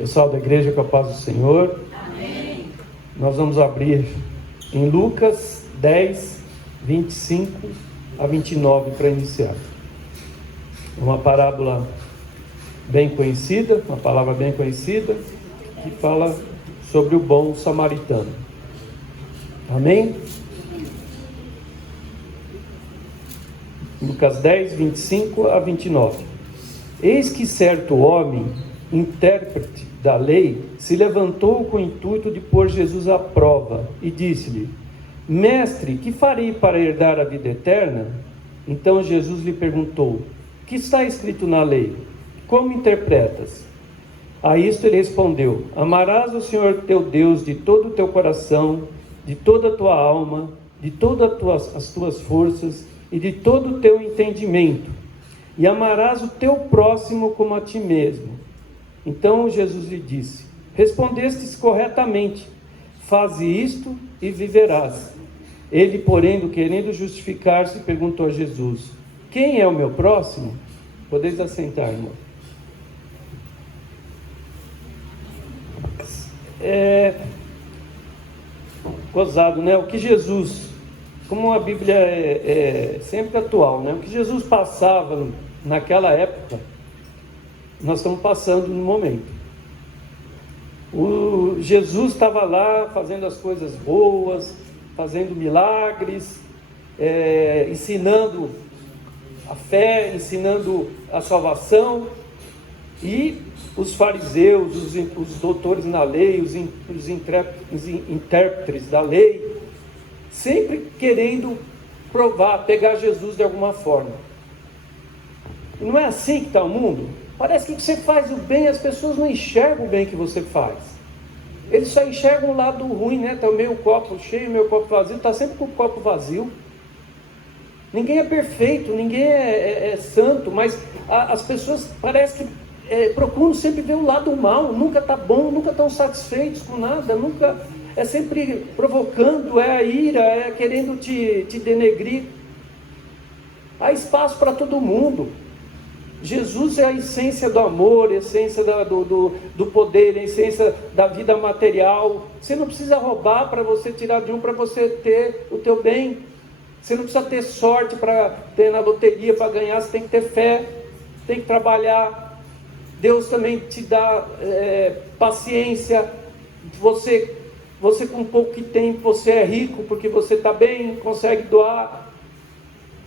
Pessoal da igreja, com a paz do Senhor. Amém. Nós vamos abrir em Lucas 10, 25 a 29 para iniciar. Uma parábola bem conhecida, uma palavra bem conhecida, que fala sobre o bom samaritano. Amém? Lucas 10, 25 a 29. Eis que certo homem, intérprete da lei, se levantou com o intuito de pôr Jesus à prova e disse-lhe: Mestre, que farei para herdar a vida eterna? Então Jesus lhe perguntou: que está escrito na lei? Como interpretas? A isto ele respondeu: Amarás o Senhor teu Deus de todo o teu coração, de toda a tua alma, de todas as tuas forças e de todo o teu entendimento, e amarás o teu próximo como a ti mesmo. Então Jesus lhe disse: Respondestes corretamente, faze isto e viverás. Ele, porém, querendo justificar-se, perguntou a Jesus: Quem é o meu próximo? Podeis assentar, irmão. Gozado, né? O que Jesus, como a Bíblia é sempre atual, né? O que Jesus passava naquela época, nós estamos passando no momento. Jesus estava lá fazendo as coisas boas, fazendo milagres, ensinando a fé, ensinando a salvação, e os fariseus, os doutores na lei, os intérpretes da lei, sempre querendo provar, pegar Jesus de alguma forma. E não é assim que está o mundo? Parece que você faz o bem, as pessoas não enxergam o bem que você faz. Eles só enxergam o lado ruim, né? Está meio copo cheio, meio copo vazio, está sempre com o copo vazio. Ninguém é perfeito, ninguém é santo, mas as pessoas parece que procuram sempre ver o lado mal, nunca está bom, nunca estão satisfeitos com nada, nunca, é sempre provocando, é a ira, é querendo te denegrir. Há espaço para todo mundo. Jesus é a essência do amor, a essência do poder, a essência da vida material. Você não precisa roubar para você tirar de um, para você ter o teu bem. Você não precisa ter sorte para ter na loteria, para ganhar. Você tem que ter fé, tem que trabalhar. Deus também te dá paciência. Você com pouco que tem, você é rico porque você está bem, consegue doar.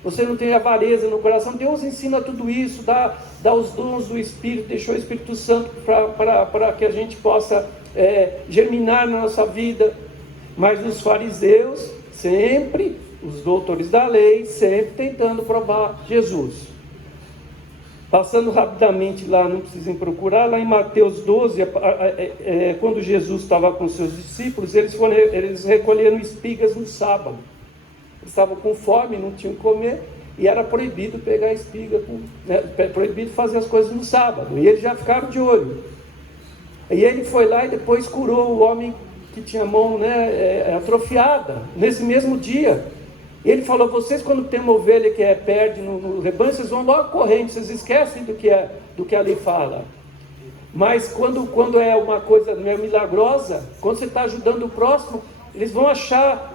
Você não tem avareza no coração. Deus ensina tudo isso, dá os dons do Espírito, deixou o Espírito Santo para que a gente possa germinar na nossa vida. Mas os fariseus, sempre, os doutores da lei, sempre tentando provar Jesus. Passando rapidamente lá, não precisem procurar, lá em Mateus 12, quando Jesus estava com seus discípulos, eles recolheram espigas no sábado. Eles estavam com fome, não tinham que comer, e era proibido pegar espiga, proibido fazer as coisas no sábado, e eles já ficaram de olho. E ele foi lá e depois curou o homem que tinha a mão atrofiada, nesse mesmo dia. Ele falou: vocês, quando tem uma ovelha que perde no rebanho, vocês vão logo correndo, vocês esquecem do que a lei fala. Mas quando é uma coisa milagrosa, quando você está ajudando o próximo, eles vão achar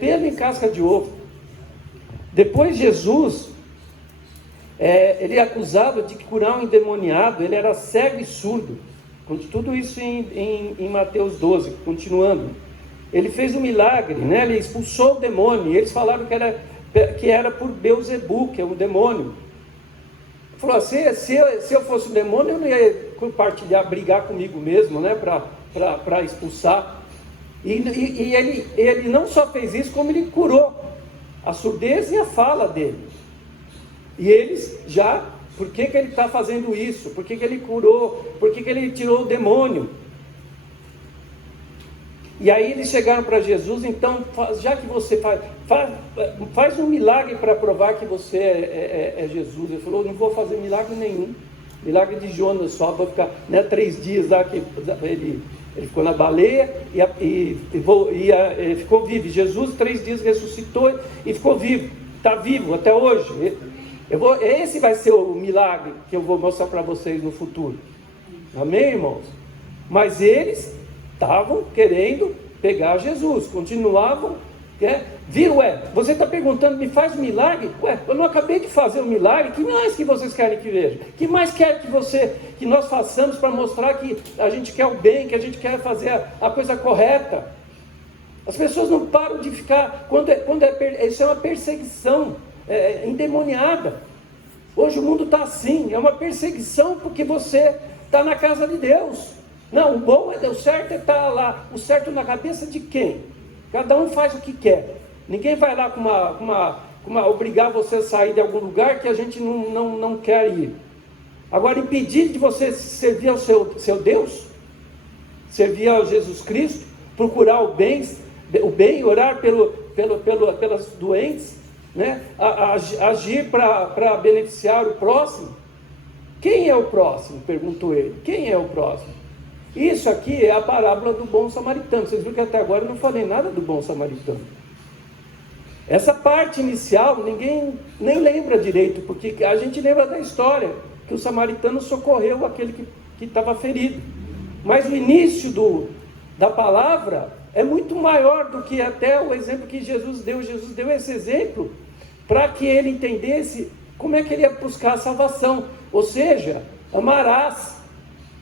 pelo em casca de ovo. Depois Jesus, ele é acusado de curar um endemoniado. Ele era cego e surdo. Tudo isso em Mateus 12, continuando. Ele fez um milagre, né? Ele expulsou o demônio, e eles falaram que era por Beelzebu, que é um demônio. Ele falou: se eu fosse um demônio, eu não ia compartilhar, brigar comigo mesmo, né? Para expulsar. E ele não só fez isso, como ele curou a surdez e a fala dele. E eles já, por que ele está fazendo isso? Por que ele curou? Por que ele tirou o demônio? E aí eles chegaram para Jesus: então, já que você faz um milagre para provar que você é Jesus. Ele falou: não vou fazer milagre nenhum. Milagre de Jonas só, vou ficar 3 dias lá que ele ficou na baleia e ficou vivo. Jesus 3 dias ressuscitou e ficou vivo, está vivo até hoje. Esse vai ser o milagre que eu vou mostrar para vocês no futuro. Amém, irmãos? Mas eles estavam querendo pegar Jesus, continuavam, viram, você está perguntando, me faz um milagre? Eu não acabei de fazer um milagre, que mais que vocês querem que veja? Que mais quer que nós façamos para mostrar que a gente quer o bem, que a gente quer fazer a coisa correta? As pessoas não param de ficar, isso é uma perseguição endemoniada. Hoje o mundo está assim, é uma perseguição porque você está na casa de Deus. Não, o bom o certo é estar lá, o certo na cabeça de quem? Cada um faz o que quer. Ninguém vai lá obrigar você a sair de algum lugar que a gente não quer ir. Agora, impedir de você servir ao seu Deus, servir a Jesus Cristo, procurar o bem, orar pelas doentes, né? Agir para beneficiar o próximo. Quem é o próximo? Perguntou ele. Quem é o próximo? Isso aqui é a parábola do bom samaritano. Vocês viram que até agora eu não falei nada do bom samaritano. Essa parte inicial ninguém nem lembra direito, porque a gente lembra da história, que o samaritano socorreu aquele que estava ferido. Mas o início da palavra é muito maior do que até o exemplo que Jesus deu. Jesus deu esse exemplo para que ele entendesse como é que ele ia buscar a salvação. Ou seja, amarás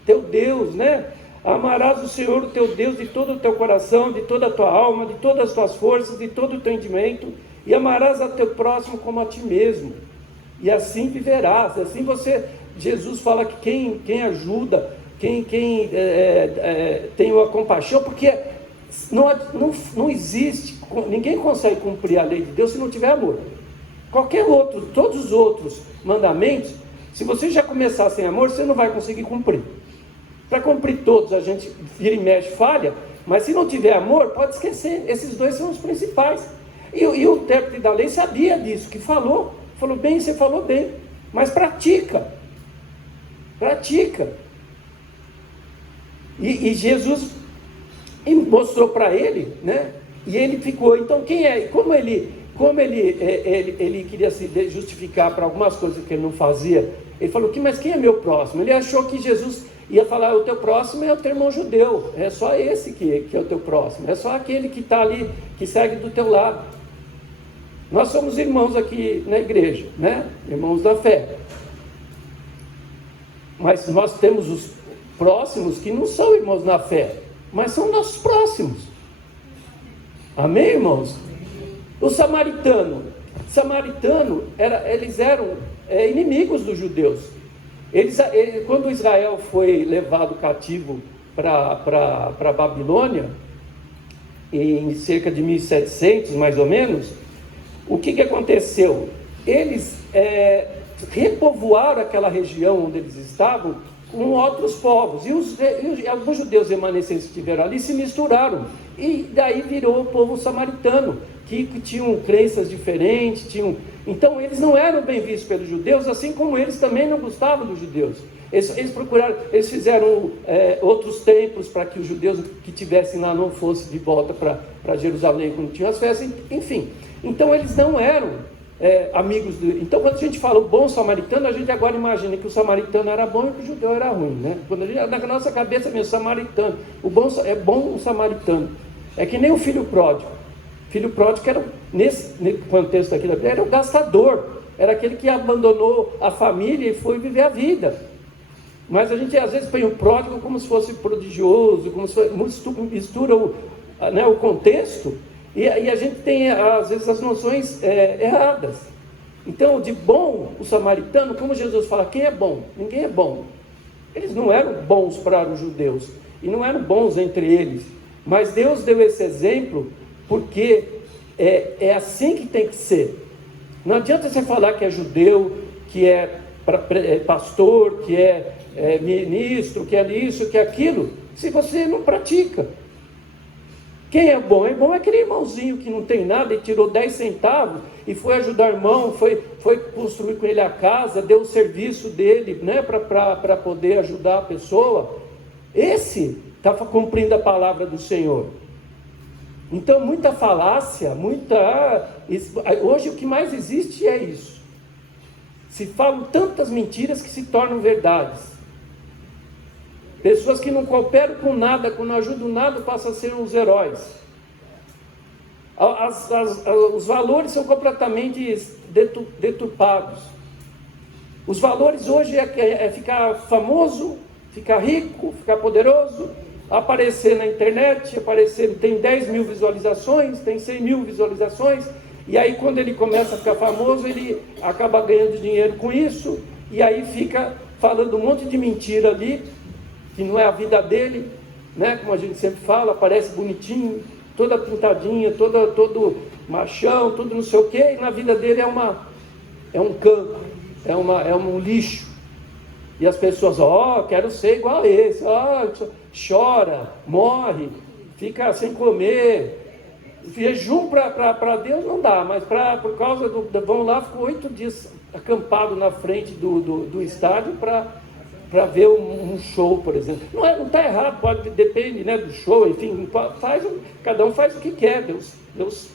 teu Deus, né? Amarás o Senhor, o teu Deus, de todo o teu coração, de toda a tua alma, de todas as tuas forças, de todo o teu entendimento, e amarás a teu próximo como a ti mesmo, e assim viverás. Assim Jesus fala que quem ajuda, quem tem a compaixão, porque não existe, ninguém consegue cumprir a lei de Deus se não tiver amor. Todos os outros mandamentos, se você já começar sem amor, você não vai conseguir cumprir. Para cumprir todos, a gente vira e mexe, falha, mas se não tiver amor, pode esquecer. Esses dois são os principais. E o intérprete da lei sabia disso, que falou bem, você falou bem, mas pratica. E Jesus mostrou para ele, né? E ele ficou, então quem é? Como ele queria se justificar para algumas coisas que ele não fazia, ele falou, mas quem é meu próximo? Ele achou que Jesus ia falar, o teu próximo é o teu irmão judeu, é só esse que é o teu próximo, é só aquele que está ali, que segue do teu lado. Nós somos irmãos aqui na igreja, né? Irmãos da fé. Mas nós temos os próximos que não são irmãos na fé, mas são nossos próximos. Amém, irmãos? O samaritano, eles eram inimigos dos judeus. Quando Israel foi levado cativo para Babilônia, em cerca de 1700 mais ou menos, o que aconteceu? Eles repovoaram aquela região onde eles estavam com outros povos, e alguns judeus remanescentes que estiveram ali se misturaram, e daí virou o povo samaritano, que tinham crenças diferentes, então eles não eram bem vistos pelos judeus, assim como eles também não gostavam dos judeus. Eles fizeram outros templos para que os judeus que estivessem lá não fossem de volta para Jerusalém quando tinham as festas, enfim. Então eles não eram amigos Então quando a gente fala o bom samaritano, a gente agora imagina que o samaritano era bom e que o judeu era ruim, né? Na nossa cabeça mesmo, samaritano, é bom o samaritano. É que nem o filho pródigo. Filho pródigo era, nesse contexto aqui da Bíblia, era o gastador, era aquele que abandonou a família e foi viver a vida. Mas a gente às vezes põe o pródigo como se fosse prodigioso, como se fosse, mistura o contexto, e a gente tem às vezes as noções erradas. Então, de bom, o samaritano, como Jesus fala, quem é bom? Ninguém é bom. Eles não eram bons para os judeus, e não eram bons entre eles, mas Deus deu esse exemplo porque é assim que tem que ser. Não adianta você falar que é judeu, que é pastor, que é ministro, que é isso, que é aquilo, se você não pratica. Quem é bom? É bom aquele irmãozinho que não tem nada e tirou 10 centavos e foi ajudar o irmão, foi construir com ele a casa, deu o serviço dele, né, para poder ajudar a pessoa. Esse está cumprindo a palavra do Senhor. Então, muita falácia, hoje o que mais existe é isso. Se falam tantas mentiras que se tornam verdades. Pessoas que não cooperam com nada, que não ajudam nada, passam a ser os heróis. Os valores são completamente deturpados. Os valores hoje é ficar famoso, ficar rico, ficar poderoso, aparecer na internet, tem 10 mil visualizações, tem 100 mil visualizações, e aí quando ele começa a ficar famoso, ele acaba ganhando dinheiro com isso, e aí fica falando um monte de mentira ali, que não é a vida dele, né? Como a gente sempre fala, aparece bonitinho, toda pintadinha, todo machão, tudo não sei o quê, e na vida dele é um campo, é um lixo. E as pessoas, quero ser igual a esse, chora, morre, fica sem comer. Jejum para Deus não dá, mas por causa vão lá, ficou 8 dias acampado na frente do estádio para ver um show, por exemplo. Não está errado, depende, né, do show, enfim, cada um faz o que quer, Deus,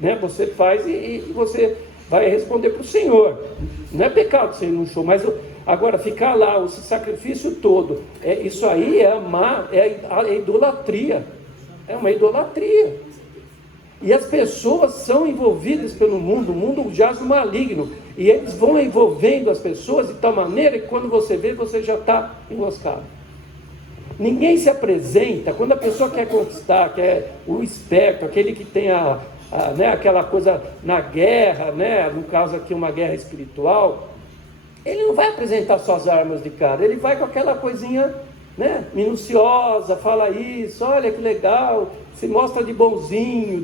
né, você faz e você vai responder para o Senhor. Não é pecado você ir num show, mas agora ficar lá, o sacrifício todo, isso aí é a idolatria, é uma idolatria. E as pessoas são envolvidas pelo mundo, o mundo jaz no maligno, e eles vão envolvendo as pessoas de tal maneira que quando você vê, você já está enroscado. Ninguém se apresenta, quando a pessoa quer conquistar, quer o esperto, aquele que tem né, aquela coisa na guerra, né, no caso aqui uma guerra espiritual, ele não vai apresentar suas armas de cara, ele vai com aquela coisinha, né, minuciosa, fala isso, olha que legal, se mostra de bonzinho,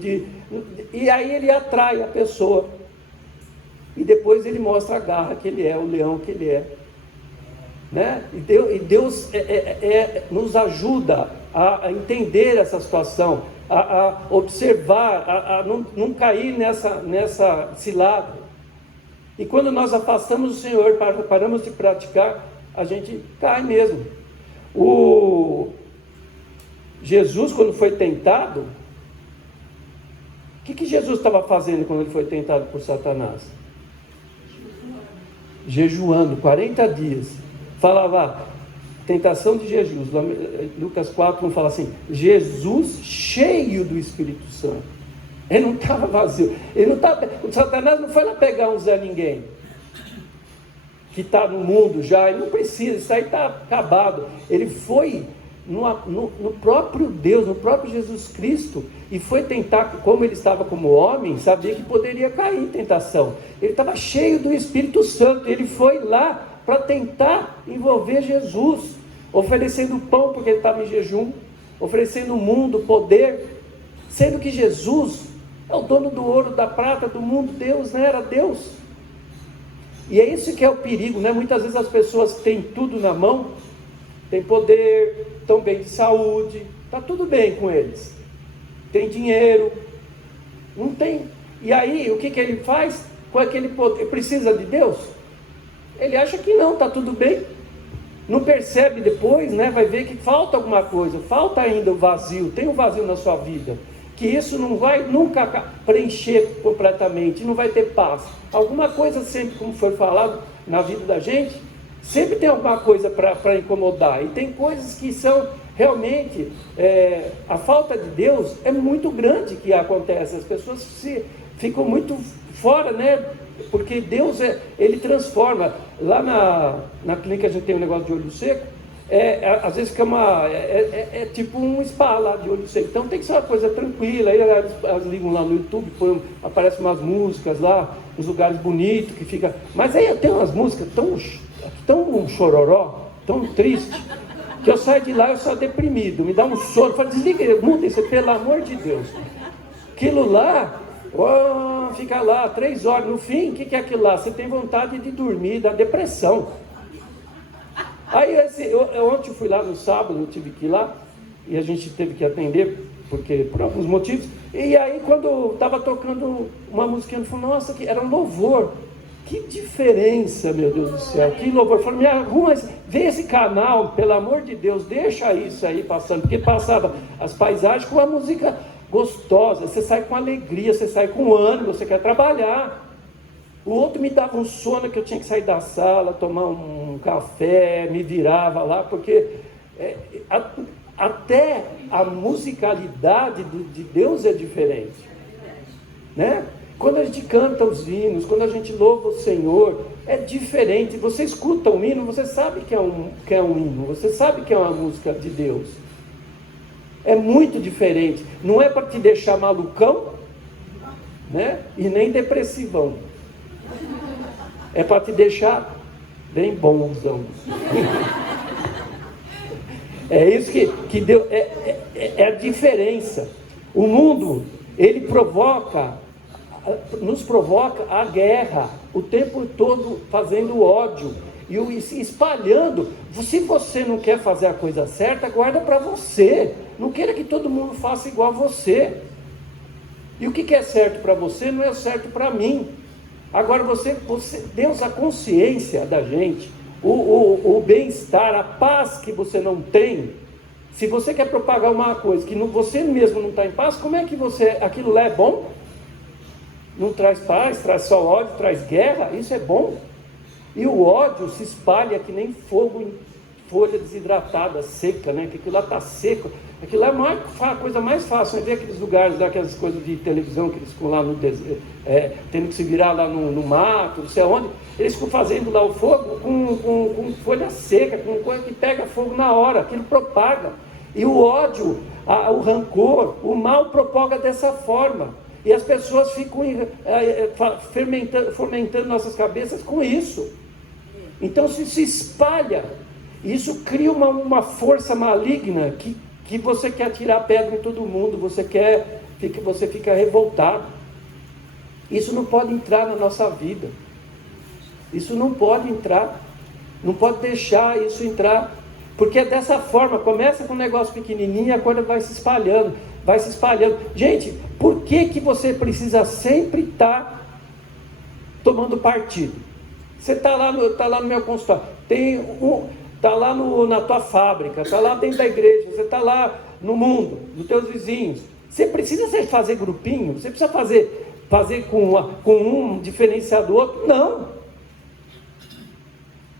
e aí ele atrai a pessoa, e depois ele mostra a garra que ele é, o leão que ele é, né? E Deus nos ajuda a entender essa situação, a observar, a não cair nessa cilada. E quando nós afastamos o Senhor, paramos de praticar, a gente cai mesmo. Jesus, quando foi tentado, o que Jesus estava fazendo quando ele foi tentado por Satanás? Jejuando 40 dias. Falava, tentação de Jesus, Lucas 4, fala assim, Jesus cheio do Espírito Santo. Ele não estava vazio, o Satanás não foi lá pegar um Zé Ninguém, que está no mundo já, ele não precisa, isso aí está acabado. Ele foi no próprio Deus, no próprio Jesus Cristo, e foi tentar, como ele estava como homem, sabia que poderia cair em tentação. Ele estava cheio do Espírito Santo, ele foi lá para tentar envolver Jesus, oferecendo pão porque ele estava em jejum, oferecendo o mundo, poder, sendo que Jesus é o dono do ouro, da prata, do mundo. Deus, né? Era Deus. E é isso que é o perigo, né? Muitas vezes as pessoas têm tudo na mão, têm poder, estão bem de saúde, está tudo bem com eles, tem dinheiro, não tem. E aí, o que ele faz com aquele poder? Precisa de Deus? Ele acha que não, está tudo bem, não percebe depois, né? Vai ver que falta alguma coisa, falta ainda o vazio, tem um vazio na sua vida, que isso não vai nunca preencher completamente, não vai ter paz. Alguma coisa sempre, como foi falado na vida da gente, sempre tem alguma coisa para incomodar, e tem coisas que são realmente, a falta de Deus é muito grande que acontece, as pessoas ficam muito fora, né? Porque Deus, ele transforma. Lá na clínica a gente tem um negócio de olho seco, às vezes fica tipo um spa lá de olho seco, então tem que ser uma coisa tranquila. Aí elas ligam lá no YouTube, aparecem umas músicas lá, uns lugares bonitos que fica, mas aí tem umas músicas tão chororó, tão triste, que eu saio de lá, eu sou deprimido, me dá um sono, eu falo, desliga, muda isso, pelo amor de Deus. Aquilo lá, fica lá 3 horas, no fim, o que é aquilo lá? Você tem vontade de dormir, dá depressão. Aí ontem eu fui lá no sábado, eu tive que ir lá, e a gente teve que atender, por alguns motivos, e aí quando estava tocando uma musiquinha, eu falei, nossa, que era um louvor. Que diferença, meu Deus do céu, que louvor. Eu falei, me arruma, vê esse canal, pelo amor de Deus, deixa isso aí passando, porque passava as paisagens com uma música gostosa, você sai com alegria, você sai com ânimo, você quer trabalhar. O outro me dava um sono que eu tinha que sair da sala, tomar um café, me virava lá, porque Até a musicalidade de Deus é diferente, né? Quando a gente canta os hinos, quando a gente louva o Senhor, é diferente. Você escuta um hino, você sabe que é um hino, você sabe que é uma música de Deus. É muito diferente. Não é para te deixar malucão, né? E nem depressivão. É para te deixar bem bonzão. É isso que Deus... É a diferença. O mundo, ele nos provoca a guerra, o tempo todo fazendo ódio e se espalhando. Se você não quer fazer a coisa certa, guarda para você. Não queira que todo mundo faça igual a você. E o que é certo para você não é certo para mim. Agora Deus, a consciência da gente, o bem-estar, a paz que você não tem. Se você quer propagar uma coisa que você mesmo não está em paz, como é que aquilo lá é bom? Não traz paz, traz só ódio, traz guerra, isso é bom? E o ódio se espalha que nem fogo em folha desidratada, seca, né? Que aquilo lá está seco. Aquilo lá é a coisa mais fácil. Você vê aqueles lugares, aquelas coisas de televisão que eles ficam lá no deserto, tendo que se virar lá no mato, não sei onde. Eles ficam fazendo lá o fogo com folha seca, com coisa que pega fogo na hora, aquilo propaga. E o ódio, o rancor, o mal propaga dessa forma. E as pessoas ficam fomentando nossas cabeças com isso. Então se espalha. Isso cria uma força maligna que você quer atirar pedra em todo mundo, você fica revoltado. Isso não pode entrar na nossa vida. Isso não pode entrar. Não pode deixar isso entrar. Porque é dessa forma, começa com um negócio pequenininho e a coisa vai se espalhando. Vai se espalhando. Gente, por que você precisa sempre estar tomando partido? Você está lá no meu consultório, está lá na tua fábrica, está lá dentro da igreja, você está lá no mundo, nos teus vizinhos. Você precisa fazer grupinho? Você precisa fazer com um diferenciar do outro? Não.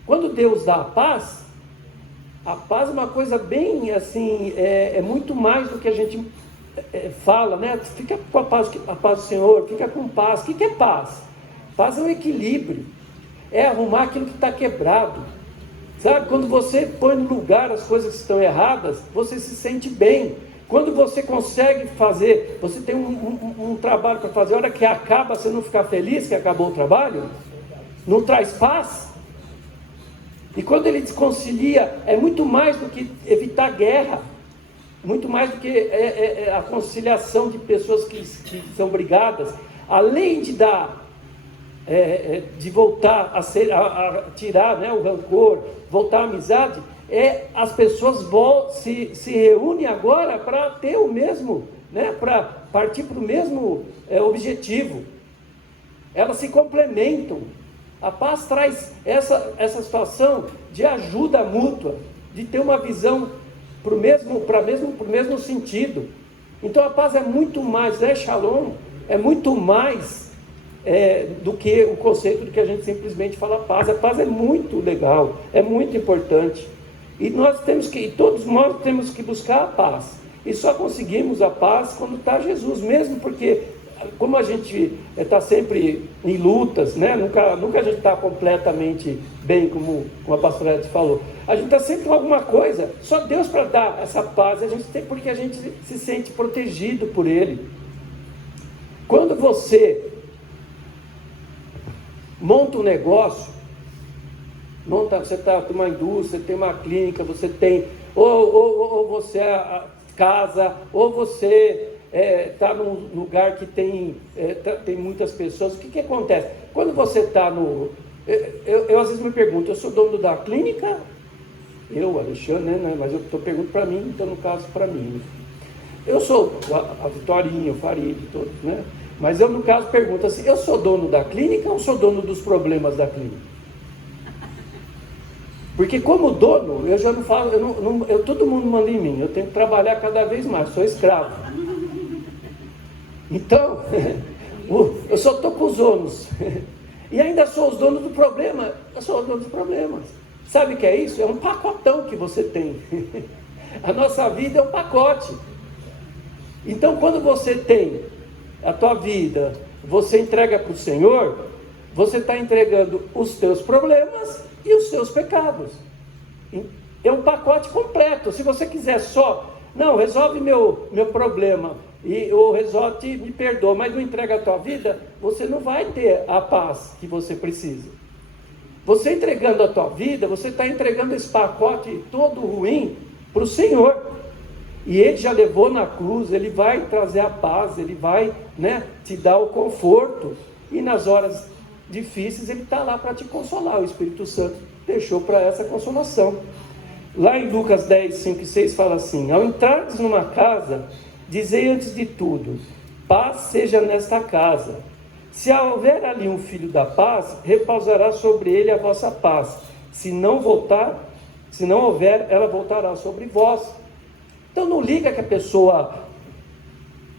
Quando Deus dá a paz é uma coisa bem assim, é muito mais do que a gente fala, né? Fica com a paz do Senhor, fica com paz. O que é paz? Paz é um equilíbrio, é arrumar aquilo que está quebrado, sabe? Quando você põe no lugar as coisas que estão erradas, você se sente bem. Quando você consegue fazer, você tem um trabalho para fazer, a hora que acaba, você não ficar feliz que acabou o trabalho, não traz paz. E quando ele desconcilia, é muito mais do que evitar guerra, muito mais do que a conciliação de pessoas que são brigadas. Além de dar, de voltar a tirar, né, o rancor, voltar à amizade, as pessoas se reúnem agora para ter o mesmo, né, para partir para o mesmo objetivo. Elas se complementam. A paz traz essa situação de ajuda mútua, de ter uma visão para o mesmo sentido. Então a paz é muito mais, Shalom, é muito mais do que o conceito de que a gente simplesmente fala paz. A paz é muito legal, é muito importante. E todos nós temos que buscar a paz. E só conseguimos a paz quando está Jesus mesmo, porque como a gente está sempre em lutas, né? Nunca a gente está completamente bem, como a pastora Edith falou. A gente está sempre com alguma coisa, só Deus para dar essa paz, porque a gente se sente protegido por Ele. Quando você monta um negócio, você está com uma indústria, tem uma clínica, você tem, ou você casa, ou você está num lugar que tem muitas pessoas. O que acontece? Quando você está eu às vezes me pergunto, eu sou dono da clínica? Alexandre, né? Mas eu estou perguntando para mim, então no caso para mim. Eu sou a Vitorinha, o Farid, todos, né? Mas eu no caso pergunto assim, eu sou dono da clínica ou sou dono dos problemas da clínica? Porque como dono, eu já não falo, todo mundo manda em mim, eu tenho que trabalhar cada vez mais, sou escravo. Então, eu só estou com os ônus. E ainda sou os donos do problema. Eu sou os donos dos problemas. Sabe o que é isso? É um pacotão que você tem. A nossa vida é um pacote. Então, quando você tem a tua vida, você entrega para o Senhor, você está entregando os teus problemas e os seus pecados. É um pacote completo. Se você quiser só, não, resolve meu problema, ou resolve, me perdoa, mas não entrega a tua vida, você não vai ter a paz que você precisa. Você entregando a tua vida, você está entregando esse pacote todo ruim para o Senhor. E Ele já levou na cruz, Ele vai trazer a paz, Ele vai, te dar o conforto. E nas horas difíceis, Ele está lá para te consolar. O Espírito Santo deixou para essa consolação. Lá em Lucas 10, 5 e 6 fala assim: ao entrardes numa casa, dizei antes de tudo, paz seja nesta casa. Se houver ali um filho da paz, repousará sobre ele a vossa paz. Se não houver, ela voltará sobre vós. Então não liga que a pessoa,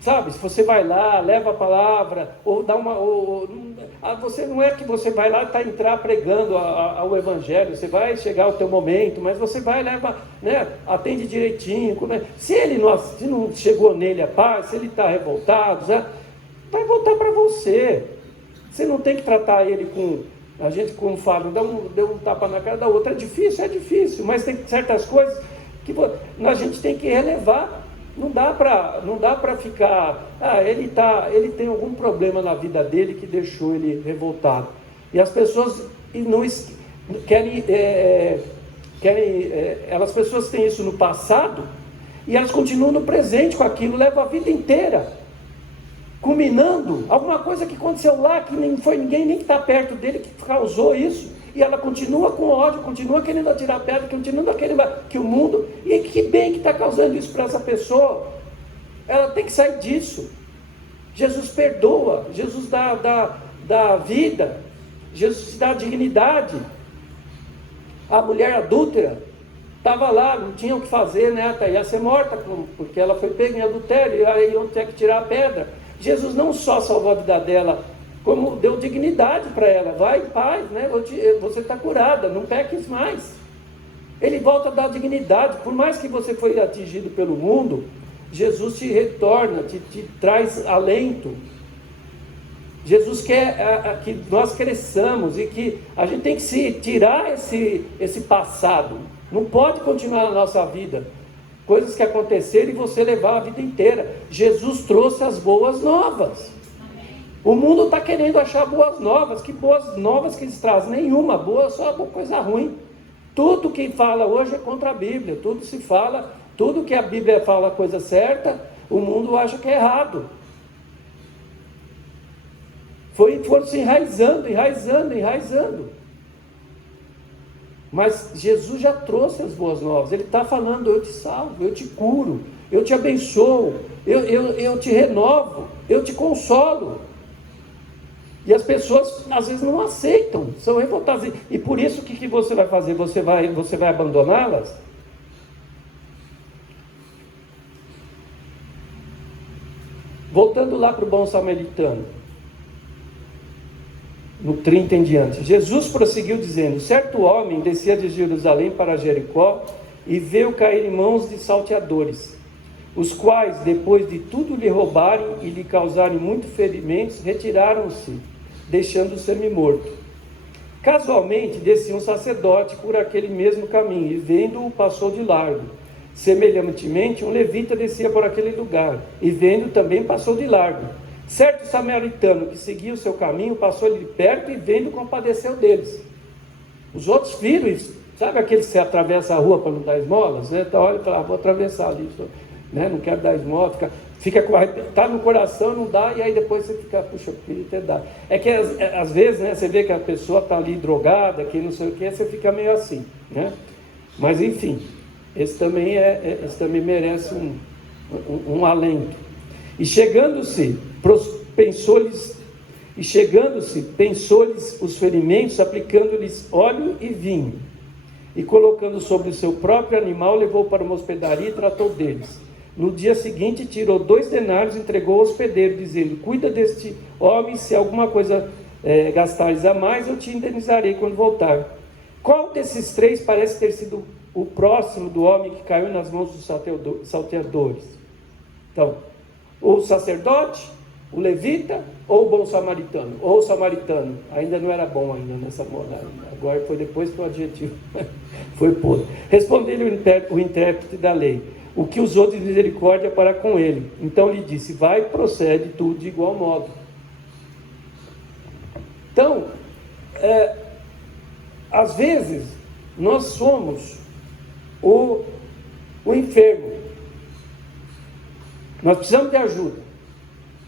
sabe, se você vai lá, leva a palavra, ou dá uma... você não é que você vai lá e entrar pregando ao Evangelho, você vai chegar ao teu momento, mas você vai, leva, atende direitinho. Se não chegou nele a paz, se ele está revoltado, vai voltar para você. Você não tem que tratar ele com... A gente, como fala, deu um tapa na cara da outra. É difícil, mas tem certas coisas que a gente tem que relevar. Não dá para ficar... ele tem algum problema na vida dele que deixou ele revoltado. E as pessoas não querem... as pessoas têm isso no passado e elas continuam no presente com aquilo, levam a vida inteira culminando alguma coisa que aconteceu lá, que nem foi ninguém nem que está perto dele que causou isso, e ela continua com ódio, continua querendo atirar pedra, continua querendo que o mundo, e que bem que está causando isso para essa pessoa. Ela tem que sair disso. Jesus perdoa, Jesus dá vida, Jesus dá dignidade. A mulher adúltera estava lá, não tinha o que fazer, ia ser morta, porque ela foi pega em adultério, e aí iam ter que tirar a pedra. Jesus não só salvou a vida dela, como deu dignidade para ela. Vai em paz, você está curada, não peques mais. Ele volta a dar dignidade. Por mais que você foi atingido pelo mundo, Jesus te retorna, te traz alento. Jesus quer que nós cresçamos e que a gente tem que se tirar esse passado. Não pode continuar na nossa vida coisas que aconteceram e você levar a vida inteira. Jesus trouxe as boas novas. O mundo está querendo achar boas novas. Que boas novas que eles trazem? Nenhuma boa, só coisa ruim. Tudo que fala hoje é contra a Bíblia. Tudo que a Bíblia fala a coisa certa, o mundo acha que é errado. Foram se enraizando. Mas Jesus já trouxe as boas novas. Ele está falando: eu te salvo, eu te curo, eu te abençoo, eu te renovo, eu te consolo. E as pessoas às vezes não aceitam, são revoltadas. E por isso o que você vai fazer? Você vai abandoná-las? Voltando lá para o bom samaritano, no 30 em diante, Jesus prosseguiu dizendo: certo homem descia de Jerusalém para Jericó e veio cair em mãos de salteadores, os quais, depois de tudo lhe roubarem e lhe causarem muitos ferimentos, retiraram-se, deixando-o semi-morto. Casualmente descia um sacerdote por aquele mesmo caminho e, vendo-o, passou de largo. Semelhantemente, um levita descia por aquele lugar e, vendo, também passou de largo. Certo samaritano que seguia o seu caminho passou-lhe de perto e, vendo, compadeceu deles. Os outros viram, sabe aqueles que você atravessa a rua para não dar esmolas? Então olha e fala: vou atravessar ali, não quero dar esmola, está no coração, não dá, e aí depois você fica, puxa, eu queria ter dado. É que às vezes, você vê que a pessoa está ali drogada, que não sei o que, você fica meio assim, Mas enfim, esse também merece um alento. E chegando-se, pensou-lhes os ferimentos, aplicando-lhes óleo e vinho. E colocando sobre o seu próprio animal, levou para uma hospedaria e tratou deles. No dia seguinte, tirou 2 denários e entregou ao hospedeiro, dizendo: cuida deste homem, se alguma coisa gastares a mais, eu te indenizarei quando voltar. Qual desses 3 parece ter sido o próximo do homem que caiu nas mãos dos salteadores. Então, o sacerdote, o levita ou o bom samaritano? Ou o samaritano, ainda não era bom ainda nessa moda, agora foi depois que o adjetivo foi posto. Respondeu-lhe o intérprete da lei: o que usou de misericórdia para com ele. Então lhe disse: vai e procede tudo de igual modo. Então, às vezes, nós somos o enfermo. Nós precisamos de ajuda.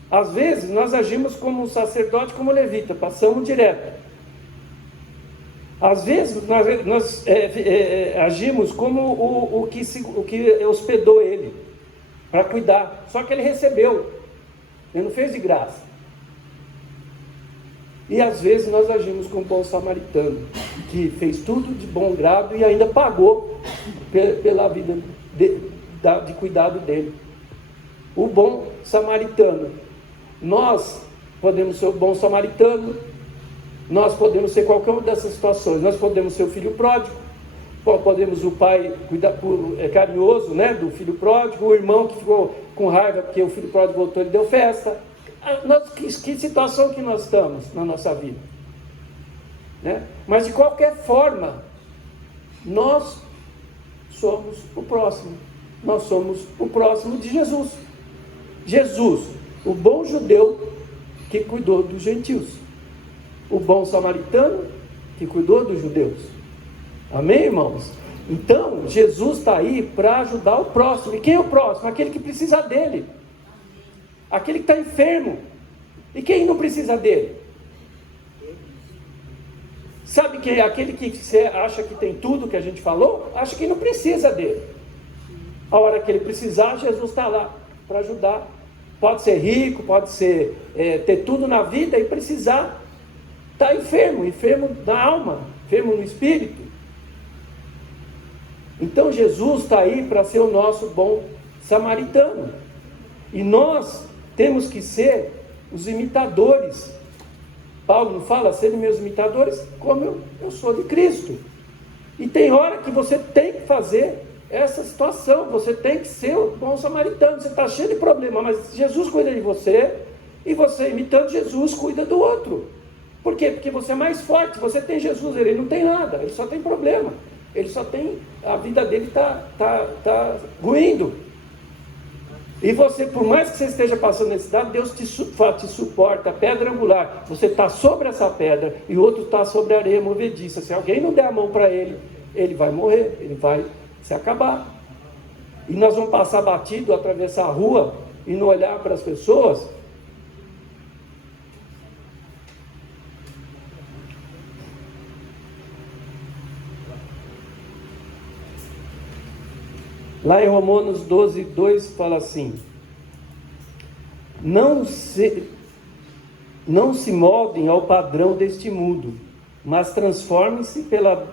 Às vezes, nós agimos como sacerdote, como levita, passamos direto. Às vezes, nós agimos como o que hospedou ele, para cuidar. Só que ele recebeu, ele não fez de graça. E às vezes nós agimos como bom samaritano, que fez tudo de bom grado e ainda pagou pela vida de cuidado dele. O bom samaritano. Nós podemos ser o bom samaritano, nós podemos ser qualquer uma dessas situações. Nós podemos ser o filho pródigo, podemos o pai carinhoso, né, do filho pródigo, o irmão que ficou com raiva porque o filho pródigo voltou e deu festa. Que situação que nós estamos na nossa vida, né? Mas de qualquer forma, nós somos o próximo. Nós somos o próximo de Jesus. Jesus, o bom judeu que cuidou dos gentios, o bom samaritano que cuidou dos judeus. Amém, irmãos? Então, Jesus está aí para ajudar o próximo. E quem é o próximo? Aquele que precisa dele. Aquele que está enfermo. E quem não precisa dele? Sabe que aquele que você acha que tem tudo que a gente falou, acha que não precisa dele. A hora que ele precisar, Jesus está lá para ajudar. Pode ser rico, pode ser ter tudo na vida e precisar. Está enfermo na alma, enfermo no espírito. Então Jesus está aí para ser o nosso bom samaritano. E nós temos que ser os imitadores. Paulo não fala: serem meus imitadores como eu sou de Cristo. E tem hora que você tem que fazer essa situação, você tem que ser o bom samaritano. Você está cheio de problema, mas Jesus cuida de você, e você, imitando Jesus, cuida do outro. Por quê? Porque você é mais forte, você tem Jesus, ele não tem nada, ele só tem problema, ele só tem, a vida dele está ruindo. E você, por mais que você esteja passando necessidade, Deus te suporta, a pedra angular. Você está sobre essa pedra e o outro está sobre a areia movediça. Se alguém não der a mão para ele, ele vai morrer, ele vai se acabar. E nós vamos passar batido, atravessar a rua e não olhar para as pessoas. Lá em Romanos 12, 2 fala assim: não se moldem ao padrão deste mundo, mas transformem-se pela...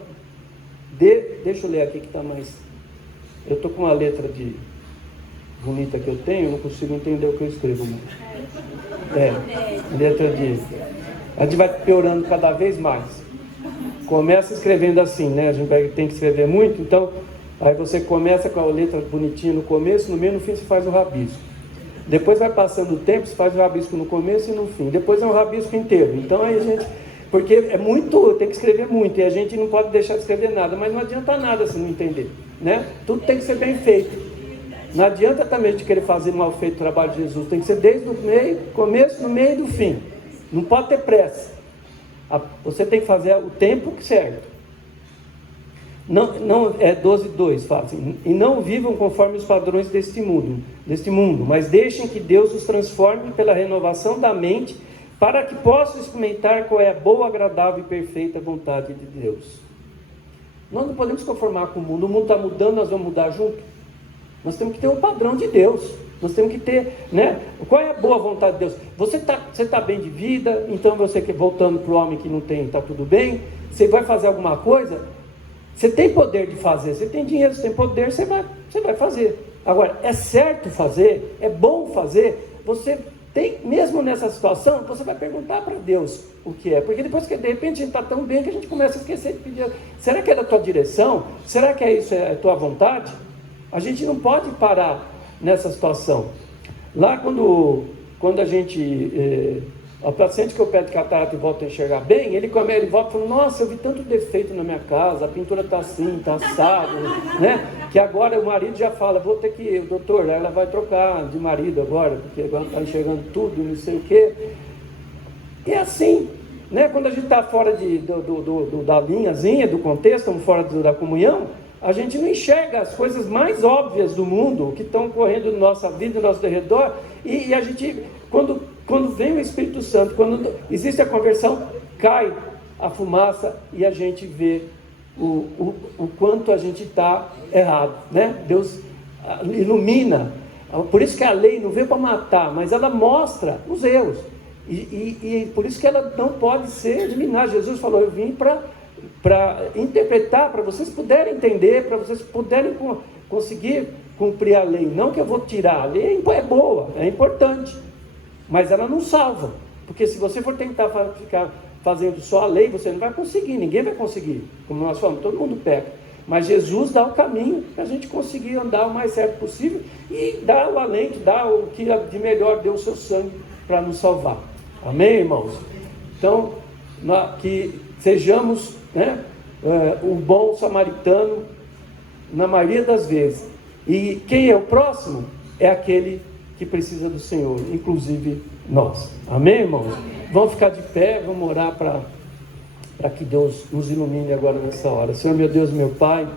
Deixa eu ler aqui que está mais... Eu estou com uma letra bonita que eu tenho, não consigo entender o que eu escrevo. Letra de... A gente vai piorando cada vez mais. Começa escrevendo assim, né? A gente tem que escrever muito, então... Aí você começa com a letra bonitinha no começo, no meio, no fim você faz o rabisco. Depois vai passando o tempo, você faz o rabisco no começo e no fim. Depois é um rabisco inteiro. Então aí a gente... Porque é muito, tem que escrever muito, e a gente não pode deixar de escrever nada, mas não adianta nada se não entender, né? Tudo tem que ser bem feito. Não adianta também de querer fazer mal feito o trabalho de Jesus. Tem que ser desde o meio, começo, no meio e do fim. Não pode ter pressa. Você tem que fazer o tempo certo. Não, 12:2 fala assim: e não vivam conforme os padrões deste mundo, mas deixem que Deus os transforme pela renovação da mente, para que possam experimentar qual é a boa, agradável e perfeita vontade de Deus. Nós não podemos conformar com o mundo está mudando, nós vamos mudar junto. Nós temos que ter um padrão de Deus, nós temos que ter, né? Qual é a boa vontade de Deus? Você tá bem de vida, então você, voltando para o homem que não tem, está tudo bem, você vai fazer alguma coisa. Você tem poder de fazer, você tem dinheiro, você tem poder, você vai fazer. Agora, é certo fazer, é bom fazer, você mesmo nessa situação, você vai perguntar para Deus o que é, porque depois que de repente a gente está tão bem que a gente começa a esquecer de pedir, será que é da tua direção? Será que é isso, é a tua vontade? A gente não pode parar nessa situação. Lá quando a gente, o paciente que eu pego de catarata e volta a enxergar bem, ele volta e fala, nossa, eu vi tanto defeito na minha casa, a pintura está assim, está assado, né? Que agora o marido já fala, vou ter que, doutor, ela vai trocar de marido agora, porque agora está enxergando tudo, não sei o quê. E é assim, né? Quando a gente está fora da linhazinha, do contexto, fora da comunhão, a gente não enxerga as coisas mais óbvias do mundo, que estão correndo na nossa vida, no nosso redor, e a gente, quando vem o Espírito Santo, quando existe a conversão, cai a fumaça e a gente vê o quanto a gente está errado, né? Deus ilumina. Por isso que a lei não veio para matar, mas ela mostra os erros. E por isso que ela não pode ser eliminada. Jesus falou, eu vim para interpretar, para vocês puderem entender, para vocês puderem conseguir cumprir a lei. Não que eu vou tirar, a lei é boa, é importante, mas ela não salva, porque se você for tentar ficar fazendo só a lei, você não vai conseguir, ninguém vai conseguir, como nós falamos, todo mundo peca, mas Jesus dá o caminho para a gente conseguir andar o mais certo possível e dá o alento, dá o que de melhor deu o seu sangue para nos salvar. Amém, irmãos? Então, que sejamos, né, o bom samaritano na maioria das vezes. E quem é o próximo? É aquele que precisa do Senhor, inclusive nós. Amém, irmãos? Vamos ficar de pé, vamos orar para que Deus nos ilumine agora nessa hora. Senhor, meu Deus, meu Pai,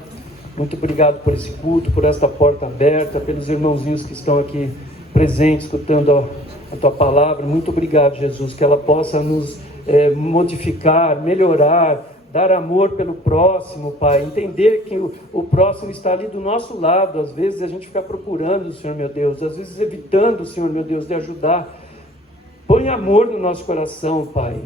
muito obrigado por esse culto, por esta porta aberta, pelos irmãozinhos que estão aqui presentes, escutando a Tua palavra. Muito obrigado, Jesus, que ela possa nos modificar, melhorar, dar amor pelo próximo, Pai, entender que o próximo está ali do nosso lado. Às vezes a gente fica procurando, Senhor meu Deus, às vezes evitando, Senhor meu Deus, de ajudar. Põe amor no nosso coração, Pai,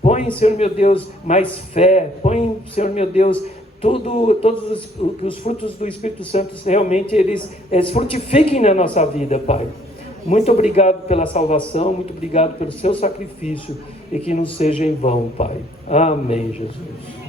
põe, Senhor meu Deus, mais fé, põe, Senhor meu Deus, todos os frutos do Espírito Santo, realmente eles frutifiquem na nossa vida, Pai. Muito obrigado pela salvação, muito obrigado pelo seu sacrifício, e que não seja em vão, Pai. Amém, Jesus.